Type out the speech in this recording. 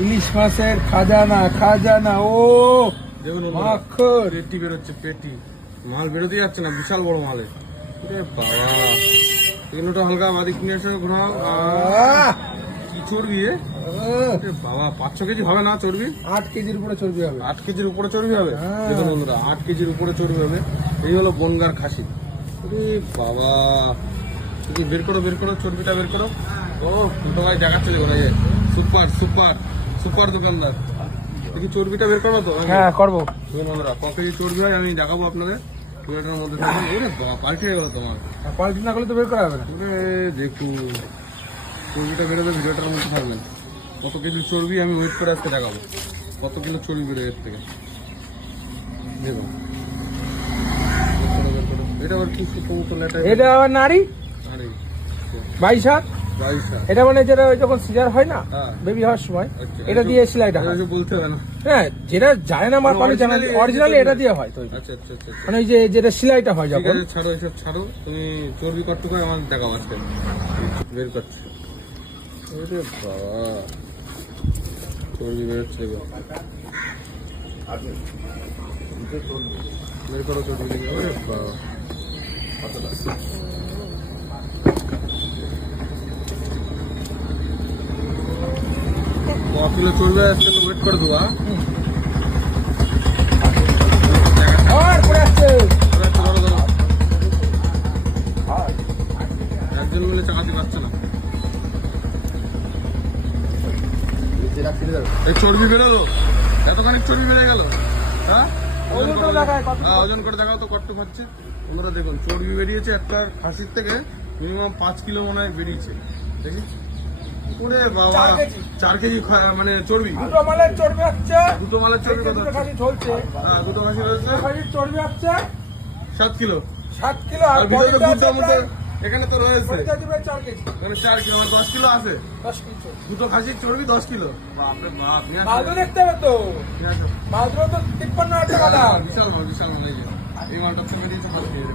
ইলিশ মাছের খাজানা খাজানা। ও দেখুন মাখন পেটি বেরোচ্ছে, পেটি মাল বেরোতে যাচ্ছে না, বিশাল বড় মালে। বাবা এগুলোটা হালকা বাদিক নিয়ে এসে ঘোরাও। কি চর্বি বাবা, 5-6 কেজি হবে না চর্বি? 8 কেজির উপরে চর্বি হবে। 8 কেজির উপরে চর্বি হবে। দেখুন বন্ধুরা, 8 কেজির উপরে চর্বি হবে। এই হলো বনগার খাসি। বাবা তুমি বের করো, বের করো চর্বিটা বের করো। ও দুটো ভাই দেখাচ্ছে দেখুন, এই সুপার সুপার সুপার দোকানদার। দেখি চর্বিটা বের করবো তো? হ্যাঁ করবো। দেখুন বন্ধুরা, ক কেজি চর্বি হয় আমি দেখাবো আপনাদের। প্লেটের মধ্যে থাকবে। ওরে বাবা, পাল্টে গেল তোমার। পাল্টি না করলে তো বের করা হবে না। দেখুন চর্বিটা বেরোবে, ভিডিওটার মধ্যে থাকবেন। কত কেজি চর্বি আমি ওয়েট করে আজকে দেখাবো। কত কিলো চর্বি বেরোয় এর থেকে দেখুন। এটা আবার কি এটা আবার নারী আরে 22 হাত। 22 হাত। এটা মানে যেটা যখন সিজার হয় না, হ্যাঁ। বেবি হওয়ার সময় আচ্ছা, এটা দিয়ে সেলাইটা হয়। এটা বলতে হবে না। হ্যাঁ, যেটা জানে না আমার পানি জানা, অরিজিনালি এটা দিয়ে হয় তৈরি। আচ্ছা আচ্ছা আচ্ছা আচ্ছা। মানে ওই যে যেটা সেলাইটা হয় ঠিক যখন। আছে, ছাড়ো এসব ছাড়ো। তুমি চর্বি কত করে আমার দেখাও আজকে। বের করছি। ওরে বাবা, চর্বি বেরোচ্ছে গো। বের করো চর্বি দেখি। ওরে বাবা, ক কিলো চর্বি আসছে তো ওয়েট করে দেবো। আর পড়ে আসছে। একজন মিলে চাকাতে পারছে না। এই চর্বি বেরোলো, এতখানি চর্বি বেড়ে গেল। হ্যাঁ ওজন করে দেখায় কত? হ্যাঁ, ওজন করে দেখাও তো কত হচ্ছে। তোমরা দেখুন চর্বি বেরিয়েছে একটা খাসির থেকে মিনিমাম 5 কিলো মনে হয় বেরিয়েছে। দেখি ওরে বাবা, 4 কেজি। 4 কেজি মানে চর্বি। দুটো মালের চর্বি হচ্ছে, দুটো মালের চর্বি কত দুটো হচ্ছে? খাসি ঝলছে। হ্যাঁ, দুটো খাসি রয়েছে খাসির চর্বি হচ্ছে 7 কিলো। 7 কিলো। আর আর ভিতরে তো বডিটা দুধটা আছে মধ্যে প্রায়, এখানে তো রয়েছে বডিটা আছে প্রায় 4 কেজি। মানে 4 কিলো, মানে 10 কিলো আছে। 10 কেজি চর্বি। দুটো খাসির চর্বি 10 কিলো। বাপরে বাপ, নিয়ে আসো, মাল তো দেখতে হবে তো। নিয়ে আসো। মাল তো 53,000 টাকা দাম। বিশাল মাল, বিশাল মাল। এই মালটা থেকে বেরিয়েছে 5 কেজি।